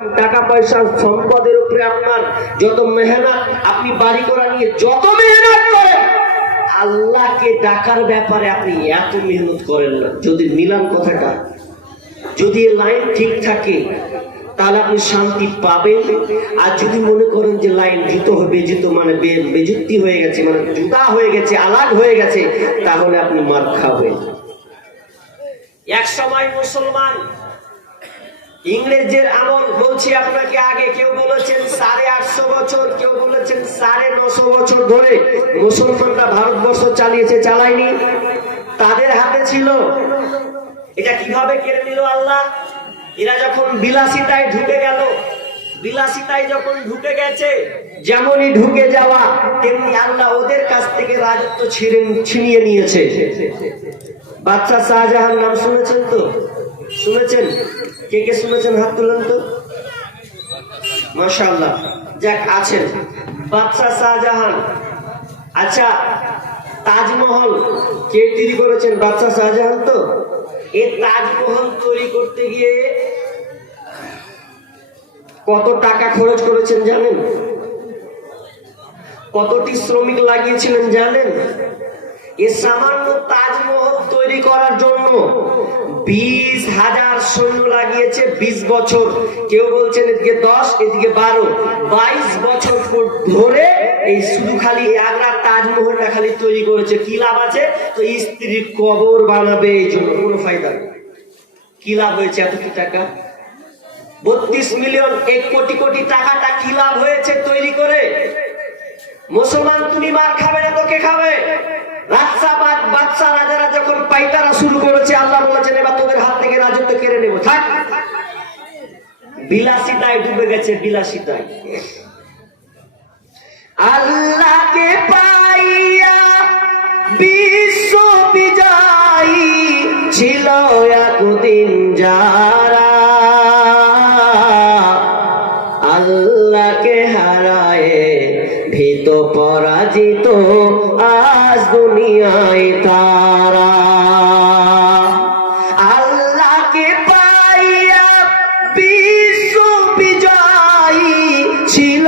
টাকা পয়সা সম্পদের উপরে আপনার যত মেহনত, আপনি বাড়ি করা নিয়ে যত মেহনত করেন, আল্লাহকে ডাকার ব্যাপারে আপনি এত মেহনত করেন না। যদি মিলান কথাটা, যদি লাইন ঠিক থাকে তাহলে আপনি শান্তি পাবেন। আর যদি মনে করেন যে লাইন জুতো বেজুতো মানে বেজুতি হয়ে গেছে, মানে জুতা হয়ে গেছে, আলাগ হয়ে গেছে, তাহলে আপনি মার খাবেন। এক সময় মুসলমান ইংরেজের আমল বলছি আপনাকে, আগে কেউ বলেছেন 850 বছর, কেউ বলেছেন 950 বছর ধরে মুসলমানরা ভারতবর্ষ চালিয়েছে, চালায়নি, তাদের হাতে ছিল। এটা কিভাবে কেড়ে নিল আল্লাহ? এরা যখন বিলাসিতায় ঢুকে গেল, বিলাসিতায় যখন ঢুকে গেছে, যেমনই ঢুকে যাওয়া তেমনি আল্লাহ ওদের কাছ থেকে রাজত্ব ছিনিয়ে নিয়েছে। বাদশাহ শাহজাহান নাম শুনেছেন তো? শুনেছেন? কে কে শুনেছেন হাত তুলেন তো। মাশাআল্লাহ, যাক আছেন। বাদশাহ শাহজাহান। আচ্ছা, তাজমহল কে তৈরি করেছেন? বাদশাহ শাহজাহান তো। এই তাজমহল তৈরি করতে গিয়ে কত টাকা খরচ করেছেন জানেন? কতটি শ্রমিক লাগিয়েছিলেন জানেন? এই সামান্য তাজমহল তৈরি করার জন্য 20,000 সৈন্য লাগিয়েছে 20 বছর। কেউ বলছেন এদিকে 10, এদিকে 12, 22 বছর ধরে এই শুধু খালি আগ্রার তাজমহলটা খালি তৈরি করেছে। কি লাভ আছে? তো স্ত্রীর কবর বানাবে, এই জন্য কোনো ফায়দা নেই। কি লাভ হয়েছে এত কি টাকা? 32 মিলিয়ন, 1 কোটি কোটি টাকাটা কি লাভ হয়েছে তৈরি করে? মুসলমান তুমি মার খাবে না তো কে খাবে? বাদশা রাজারা যখন পাইতারা শুরু করেছে, আল্লাহ বলেছেন এবার তোদের হাত থেকে রাজত্ব কেড়ে নেব। থাক, বিলাসিতায় ডুবে গেছে, বিলাসিতায়। আল্লাহকে পাইয়া বিশ্ব বিজয়ী ছিল একদিন যারা, আল্লাহকে হারায় ভীত পরাজিত আজ দুনিয়ায় তারা। আল্লাহকে পাইয়া বিশ্ব বিজয়ী ছিল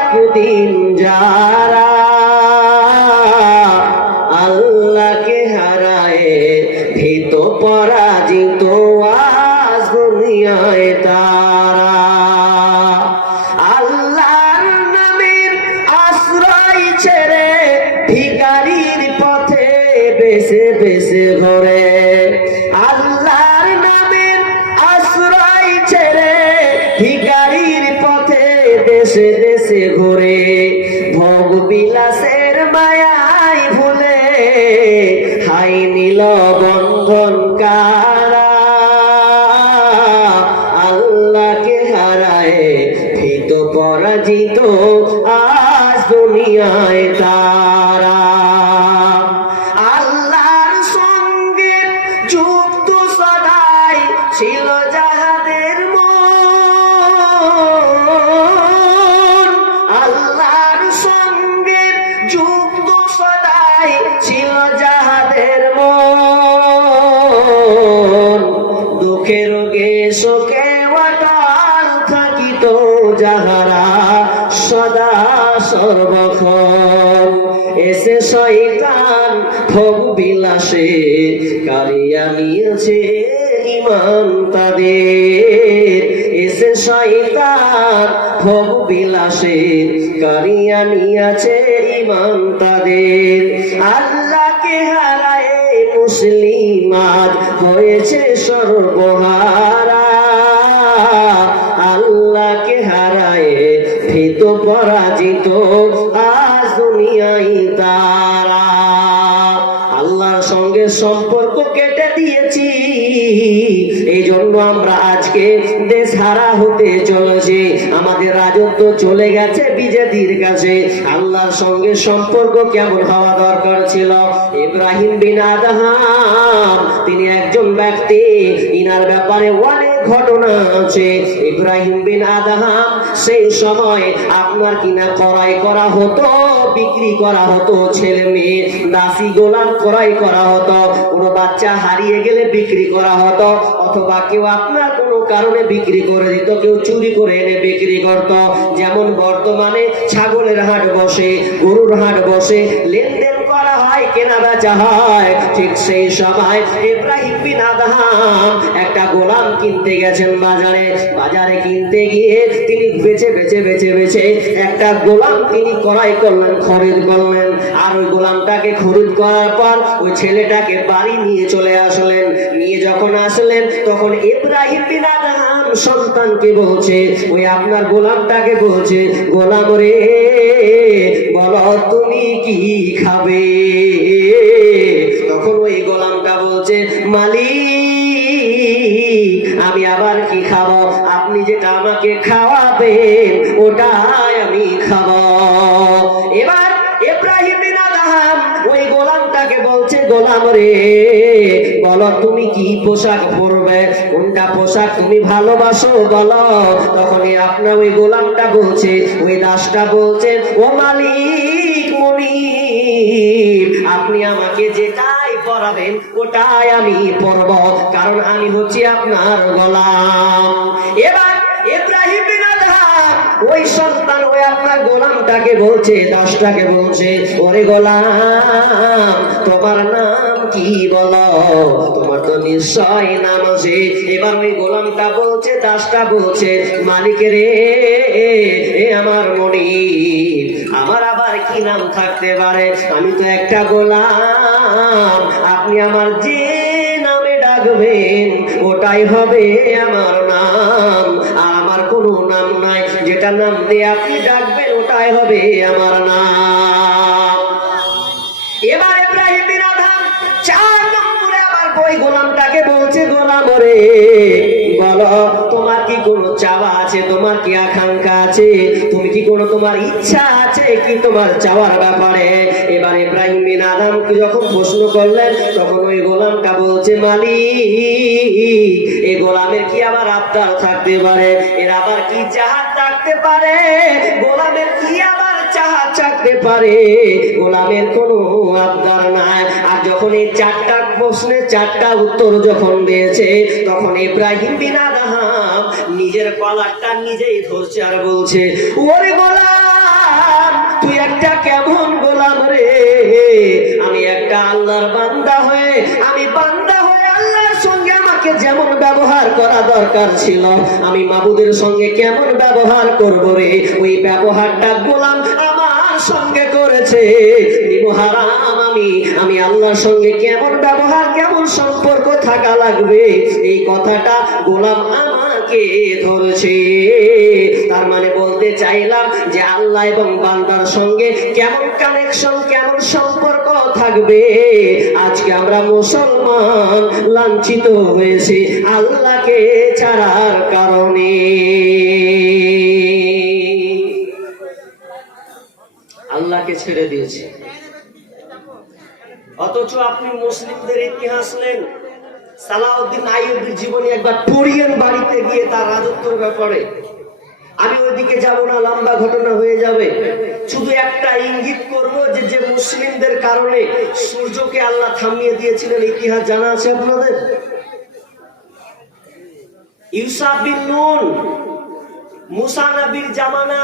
একদিন যারা, আল্লাহকে হারায় ভীত পরাজিত আজ দুনিয়ায় তারা। আল্লাহর নামের আশ্রয় ছেড়ে ভিখারির পথে বেছে বেছে ঘোরে, আল্লাহর নামের আশ্রয় ছেড়ে ভিখারির পথে দেশে দেশে ঘোরে। ভোগ বিলাসের মায়ায় ভুলে হাই নীল বন্ধন কারা, আল্লাহকে হারায় ভীত পরাজিত আজ দুনিয়ায় তারা। আল্লাহর সঙ্গে যুক্ত সদাই ছিল যাহাদের মন, আল্লাহর সঙ্গে যুক্ত সদাই ছিল যাহাদের মন, দুঃখে রোগে শোকে অটল থাকিত যাহারা সদা সর্বক্ষণ। এসে শয়তান ভোগ বিলাসে কারিয়া নিয়েছে ঈমান তাদের, এসে শয়তান ভোগ বিলাসে কারিয়া নিয়েছে ঈমান তাদের। আল্লাহকে হারায় মুসলিম আজ হয়েছে সর্বহারা, আল্লাহকে হারায় ভীত পরাজিত আজ দুনিয়ায় তারা। আল্লাহর সঙ্গে সম্পর্ক কেটে দিয়েছি, এই জন্য আমরা আজকে দেশ হারা হতে চলেছি, আমাদের রাজত্ব চলে গেছে বিজেপির কাছে। আল্লাহর সঙ্গে সম্পর্ক কেমন হওয়া দরকার ছিল? ইব্রাহিম বিন আদহাম তিনি একজন ব্যক্তি, ইনার ব্যাপারে অনেক ঘটনা আছে। ইব্রাহিম বিন আদহাম সেই সময় আপনার কিনা ক্রয় করা হতো, বিক্রি করা হতো, ছেলে মেয়ে দাসী গোলাম ক্রয় করা হতো, কোনো বাচ্চা হারিয়ে গেলে বিক্রি করা হতো, অথবা কেউ আপনার কোনো কারণে বিক্রি করে দিত, কেউ চুরি করে এনে বিক্রি করত। যেমন বর্তমানে ছাগলের হাট বসে, গরুর হাট বসে, লেনদেন করা হয়, কেনা বেচা হয়, ঠিক সেই সময় ইব্রাহিম বিন আদহাম একটা গোলাম কিনতে গেছেন বাজারে কিনতে গিয়ে তিনি বেচে একটা গোলাম তিনি ক্রয় করলেন, খরিদ করলেন। আর ওই গোলামটাকে খরিদ করার পর ওই ছেলেটাকে বাড়ি নিয়ে চলে আসলেন। নিয়ে যখন আসলেন তখন ইব্রাহিম বিন আদহাম সন্তানকে বলছে, ওই আপনার গোলামটাকে বলছে, গোলাম রে বলো তুমি কি খাবে? তখন ওই গোলামটা বলছে, মালিক আমি আবার কি খাবো? আপনি যেটা আমাকে খাওয়াবেন ওটাই আমি খাবো। এবার ইব্রাহিম বিন আদহাম ওই গোলামটাকে বলছে, গোলাম রে বলো তুমি কি পোশাক পরবে, কোনটা পোশাক তুমি ভালোবাসো বলো। তখনই আপনার ওই গোলামটা বলছে, ওই দাসটা বলছে, ও মালিক মুনিব আপনি আমাকে যেটাই পরাবেন ওটাই আমি পরব, কারণ আমি হচ্ছি আপনার গোলাম। এবার ইব্রাহিম বিন আদহাম ওই সন্তান ওই আপনার গোলামটাকে বলছে, দাসটাকে বলছে, ওরে গোলাম তোমার নাম কি বলো? তোমার তো নিশ্চয় নাম আছে। এবার ওই গোলামটা বলছে, দাসটা বলছে, মালিক রে আমার মুনিব আমার আবার কি নাম থাকতে পারে? আমি তো একটা গোলাম, আপনি আমার যে নামে ডাকবেন ওটাই হবে আমার নাম। আর আমার কোনো নাম নাই, যেটা নাম দিয়ে আপনি ডাকবেন ওটাই হবে আমার নাম। এবার ইব্রাহিম বিন আদহাম 4 নম্বরে আবার ওই গোলামটাকে বলছে, গোলাম রে বলো তোমার কি কোনো চাওয়া আছে, তোমার কি আকাঙ্ক্ষা আছে, তুমি কি কোনো তোমার ইচ্ছা আছে কি তোমার চাওয়ার ব্যাপারে? এবার ইব্রাহিম বিন আদহামকে যখন প্রশ্ন করলেন তখন ওই গোলামটা বলছে, মালিক এই গোলামের কি আবার আবদার থাকতে পারে? এর আবার কি চাহাত থাকতে পারে? গোলামের কি আবার চাহাত থাকতে পারে? গোলামের কোনো আবদার নাই। আর যখন এই 4টা প্রশ্নের 4টা উত্তর যখন দিয়েছে তখন ইব্রাহিম বিন আদহাম নিজের কলারটা নিজেই ধরছে আর বলছে, ওরে গোলাম তুই একটা কেমন গোলাম রে? আমি একটা আল্লাহর বান্দা হয়ে আল্লাহর সঙ্গে আমাকে যেমন ব্যবহার করা দরকার ছিল আমি মাবুদের সঙ্গে কেমন ব্যবহার করব রে? ওই ব্যবহারটা গোলাম আমার সঙ্গে করেছে। হারাম আমি আল্লাহর সঙ্গে কেমন ব্যবহার কেমন সম্পর্ক থাকা লাগবে এই কথাটা গোলাম আমাকে ধরেছে। তার মানে বলতে চাইলাম যে আল্লাহ এবং বান্দার সঙ্গে কেমন কানেকশন কেমন সম্পর্ক থাকবে। আজকে আমরা মুসলমান লাঞ্ছিত হয়েছি আল্লাহকে ছাড়ার কারণে। আল্লাহকে ছেড়ে দিয়েছে। অথচ আপনি মুসলিমদের ইতিহাস নেন, সালাউদ্দিন আইয়ুবীর জীবনী একবার পড়িয়েন বাড়িতে গিয়ে তার রাজত্বের ব্যাপারে। আমি ওইদিকে যাব না, লম্বা ঘটনা হয়ে যাবে। শুধু একটা ইঙ্গিত করব যে মুসলিমদের কারণে সূর্যকে আল্লাহ থামিয়ে দিয়েছিলেন, ইতিহাস জানা আছে আপনাদের। ইউসা বিন নুন, মুসা নবীর জামানা,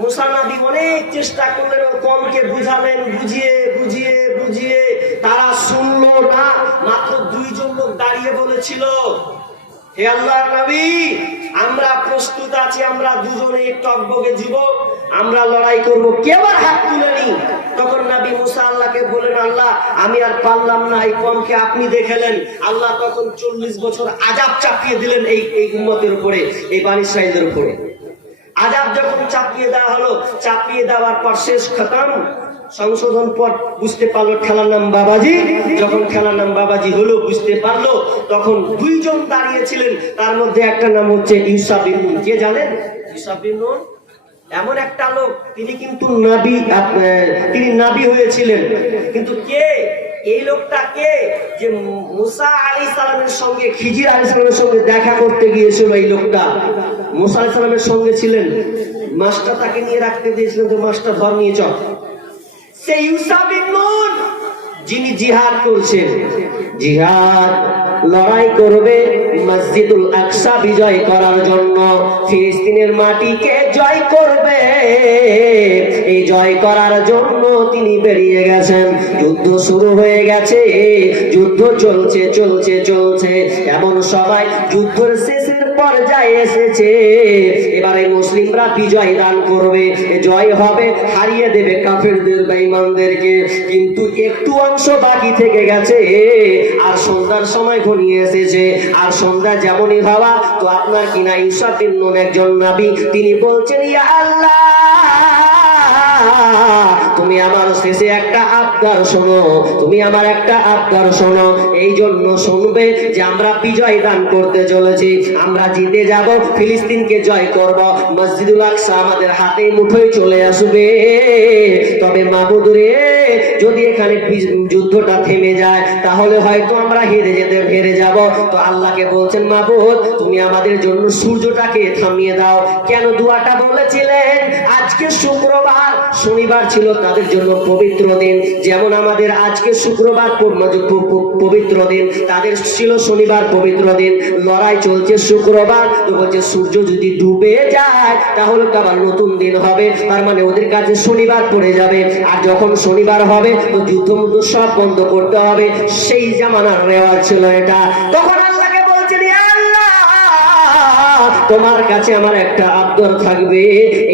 মুসা নবী অনেক চেষ্টা করলেন, কমকে বুঝালেন, বুঝিয়ে তারা শুনলো না। মাত্র 2 জন লোক দাঁড়িয়ে বলেছিল, হে আল্লাহর নবী আমরা প্রস্তুত আছি, আমরা দুজনে টকবগে যুবক, আমরা লড়াই করব, কেউ আর হাত তুলেনি। তখন নবী মুসা আল্লাহকে বলেন, আল্লাহ আমি আর পারলাম না, এই কমকে আপনি দেখলেন। আল্লাহ তখন 40 বছর আযাব চাপিয়ে দিলেন এই উম্মতের উপরে, এই বনী ইসরাঈলের উপরে। আযাব যখন চাপিয়ে দেওয়া হলো, চাপিয়ে দেওয়ার পর শেষ খতম, সংশোধন পর বুঝতে পারলো খেলার নাম বাবাজি। যখন খেলার নাম বাবাজি হলো বুঝতে পারলো, তখন 2 জন দাঁড়িয়েছিলেন, তার মধ্যে একটা নাম হচ্ছে ইউসা বিন নুন। কে জানেন ইউসা বিন নুন? এমন একটা লোক, তিনি কিন্তু তিনি নবী হয়েছিলেন। কিন্তু কে এই লোকটা? কে যে মুসা আলাইহিস সালামের সঙ্গে খিজির আলাইহিস সালামের সঙ্গে দেখা করতে গিয়েছিল, এই লোকটা মুসা আলাইহিস সালামের সঙ্গে ছিলেন। মাছটা তাকে নিয়ে রাখতে দিয়েছিলেন, তো মাছটা ধর নিয়ে চল। সেই ইউসা বিন নুন যিনি জিহাদ করছেন, জিহাদ লড়াই করবে মসজিদুল আকসা বিজয় করার জন্য, ফিলিস্তিনের মাটিকে জয় করবে। এই জয় করার জন্য তিনি বেরিয়ে গেছেন। যুদ্ধ শুরু হয়ে গেছে, যুদ্ধ চলছে চলছে চলছে, এমন সবাই যুদ্ধের শেষের পর্যায়ে এসেছে। এবারে মুসলিমরা বিজয় দান করবে, জয় হবে, হারিয়ে দেবে কাফেরদের বেঈমানদেরকে। কিন্তু একটু অংশ বাকি থেকে গেছে, আর সন্ধ্যার সময় ঘনিয়ে এসেছে। আর সন্ধ্যা যেমনই হওয়া, তো আপনার কিনা ইউসুফ বিন নুন একজন নবী, তিনি বলছেন, ইয়া আল্লাহ, তুমি আমার শেষে একটা আবদার শোনো, তুমি আমার একটা আবদার শোনো। এই জন্য শুনবে যে আমরা বিজয় দান করতে চলেছি, আমরা জিতে যাব, ফিলিস্তিনকে জয় করব, মসজিদুল আকসা আমাদের হাতে মুঠোয় চলে আসবে। তবে মাবুদ রে, যদি এখানে যুদ্ধটা থেমে যায়, তাহলে হয়তো আমরা হেরে যাব। তো আল্লাহকে বলছেন, মাবুদ তুমি আমাদের জন্য সূর্যটাকে থামিয়ে দাও। কেন দোয়াটা বলেছিলেন? আজকে শুক্রবার, শনিবার ছিল তাদের জন্য পবিত্র দিন। যেমন আমাদের আজকে শুক্রবার পবিত্র দিন, তাদের ছিল শনিবার পবিত্র দিন। লড়াই চলছে শুক্রবার, তো বলছে সূর্য যদি ডুবে যায় তাহলে তো আবার নতুন দিন হবে, তার মানে ওদের কাছে শনিবার পড়ে যাবে। আর যখন শনিবার হবে তো যুদ্ধ মুদ্ধ সব বন্ধ করতে হবে। সেই জামানার রেওয়াজ ছিল এটা। তখন আল্লাহকে বলছেন, ইয়া আল্লাহ, তোমার কাছে আমার একটা আবদার থাকবে।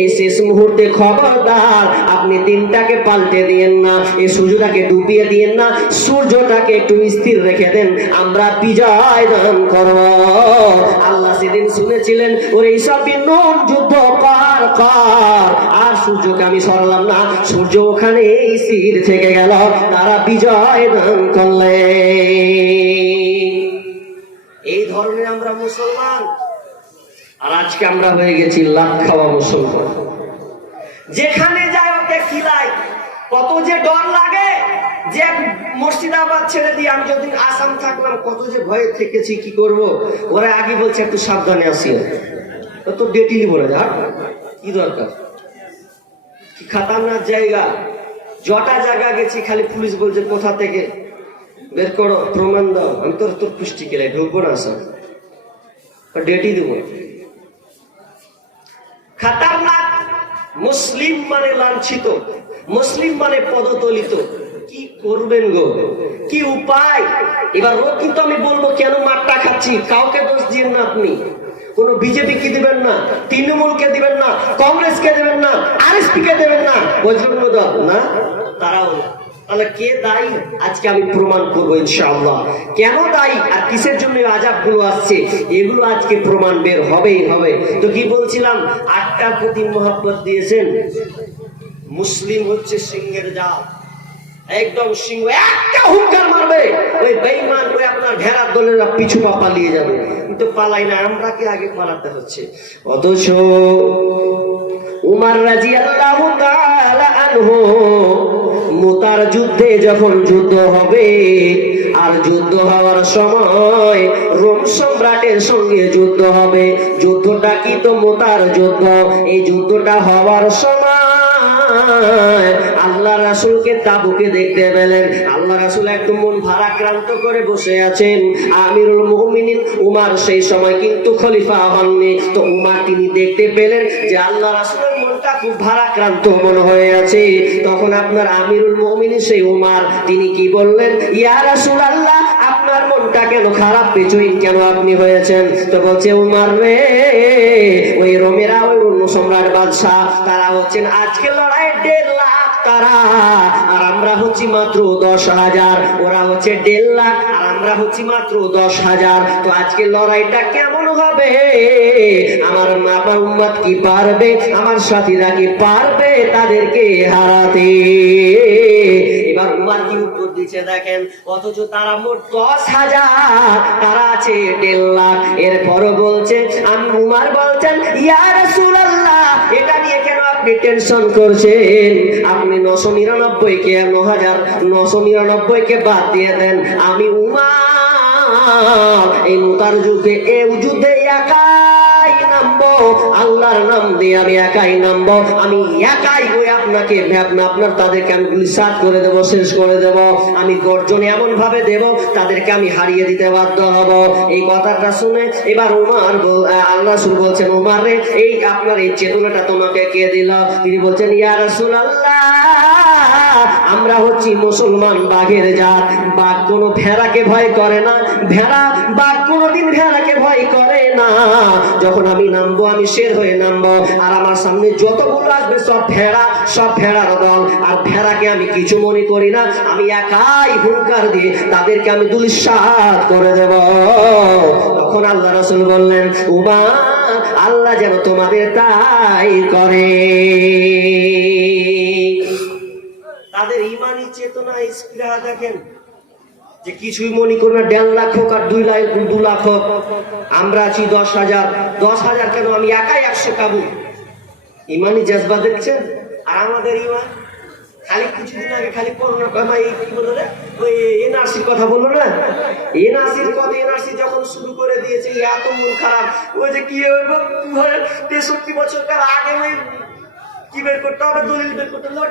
এই শেষ মুহূর্তে খবরদার আপনি দিনটাকে পাল্টে দিয়েন না, এই সূর্যটাকে ডুবিয়ে দিয়েন না, সূর্যটাকে একটু স্থির রেখে দেন, আমরা বিজয় দান করব। আল্লাহ সেদিন শুনেছিলেন, ওরে ইউসুফ বিন নুন, যুদ্ধ পার কর। আর সূর্যকে আমি সরলাম না, সূর্য ওখানে স্থির থেকে গেল, তারা বিজয় দান করলেন। এই ধরনের আমরা মুসলমান। আর আজকে আমরা হয়ে গেছি লাখ খাওয়া মুসলমান। যেখানে যায় ওকে খিলাই। কত যে ডর লাগে, যে মুর্শিদাবাদ ছেড়ে দিয়ে আমি যতদিন আসাম থাকলাম, কত যে ভয়ে থেকেছি, কি করব। ওরা আগে বলছে একটু সাবধানে আসিও, তো ডেটিলি বলে যা, কি দরকার, কি খাতারনাক জায়গা। যটা জায়গা গেছি খালি পুলিশ বলছে কোথা থেকে বের করো, প্রমাণ দাও। আমি তোর পুষ্টি কেলে ঢুকবো না, আসাম ডেটি দেবো। খাতারনাক। মুসলিম মানে লাঞ্ছিত, মুসলিম মানে পদতলিত। কি করবেন গো, কি উপায়? এবার ও কিন্তু আমি বলবো কেন মারটা খাচ্ছি, কাউকে দোষ দিন না। আপনি কোন বিজেপি কে দিবেন না, তৃণমূলকে দিবেন না, কংগ্রেসকে দেবেন না, আরএসপি কে দেবেন না, বজরঙ্গ দল না, তারাও। তাহলে কে দায়ী? আজকে আমি প্রমাণ করবো ইনশাআল্লাহ কেন দায়ী আর কিসের জন্য আযাব গুলো আসছে, এগুলো আজকে প্রমাণ বের হবেই হবে। তো কি বলছিলাম, 8টার প্রতি মোহাব্বত দিয়েছেন। মুসলিম হচ্ছে সিংহের জাত, একদম সিংহ, একটা হুঙ্কার মারবে ওই বেঈমান, ওই আপনার ভেড়ার দলেরা পিছু পা পালিয়ে যাবে। কিন্তু পালাই না, আমরা কি আগে পালাতে হচ্ছে। অথচ উমর রাদিয়াল্লাহু তাআলা আনহু মুতার যুদ্ধে যখন যুদ্ধ হবে, আর যুদ্ধ হওয়ার সময় রোম সম্রাটের সঙ্গে যুদ্ধ হবে। যুদ্ধটা কি? তো মুতার যুদ্ধ। এই যুদ্ধটা হওয়ার সময় আল্লাহ রাসূলকে তাবুকে দেখতে পেলেন। আল্লাহ রাসূল একদম মন ভারাক্রান্ত করে বসে আছেন। আমিরুল মুমিনিন উমর সেই সময় কিন্তু খলিফা হননি। তো উমর তিনি দেখতে পেলেন যে আল্লাহ রাসূলের মনটা খুব ভারাক্রান্ত মনে হয়ে আছে। তখন আপনার আমিরুল মুমিনিন সেই উমর তিনি কি বললেন, ইয়া রাসূলুল্লাহ, আপনার মনটা কেন খারাপ, বেচৈন কেন আপনি হয়েছেন? তো বলছে, উমর রে, ওই রোমেরা, ওই সম্রাট বাদশাহ, তারা হচ্ছেন আজকে লড়াই 1.5 লাখ তারা, আর আমরা হচ্ছি মাত্র 10,000। ওরা হচ্ছে 1.5 লাখ আর আমরা হচ্ছি মাত্র 10,000। তো আজকে লড়াইটা কেমন হবে? আমার মা উম্মত কি পারবে, আমার সাথীরা কি পারবে তাদেরকে হারাতে? এবার উমর কি উত্তর দিচ্ছে দেখেন, অথচ তারা মোট 10,000, তারা আছে 1.5 লাখ। এরপরও বলছে, আমি উমর বলছেন, ইয়া রাসূলুল্লাহ, এটা নিয়ে কেন আপনি টেনশন করছেন? আপনি 999 কে 999 কে বাদ দিয়ে দেন। আমি উমর এই মুতার যুদ্ধে একাই না নামবো, আল্লাহর নাম দিয়ে আমি একাই নামবো, আমি একাই ওই আপনাকে আপনার তাদেরকে আমি গুলিসাত করে দেবো, শেষ করে দেব, আমি গর্জন এমন ভাবে দেব তাদেরকে আমি হারিয়ে দিতে বাধ্য হব। এই কথাটা শুনে এবার উমার আল্লাহ রাসূল বলছেন, উমার রে, এই আপনার এই চেতনাটা তোমাকে কে দিল? তিনি বলছেন, ইয়া রাসূলুল্লাহ, আমরা হচ্ছি মুসলমান বাঘের জাত। বাঘ কোনো ভেড়াকে ভয় করে না, বাঘ কোনোদিন ভেড়াকে ভয় করে না। যখন আমি নামবো, আমি শের হয়ে নামবো, আর আমার সামনে যতগুলো আসবে সব ভেড়ার দল, আর ভেড়াকে আমি কিছু মনে করি না, আমি একাই হুঙ্কার দিয়ে তাদেরকে আমি দুলিশাত করে দেব। তখন আল্লাহ রাসূল বললেন, উমর, আল্লাহ যেন তোমাদের তাই করে। তাদের ঈমানি চেতনা স্পৃহা দেখেন, যে কিছুই মনে করি না, 1.5 লাখ হোক আর 2 লাখ হোক, আমরা আছি 10,000 কেন, আমি একাই 100 কাবু। ঈমানি জজবা দেখছেন? আর আমাদের ঈমান খালি কিছুদিন আগে খালি করোনা কি বললো রে, ওই এনআরসির কথা বললো না, এনআরসি যখন শুরু করে দিয়েছে, এত মন খারাপ। ওই যে কি 63 বছরকার আগে ওই কি বের করতে হবে, দলিল বের করতে হবে।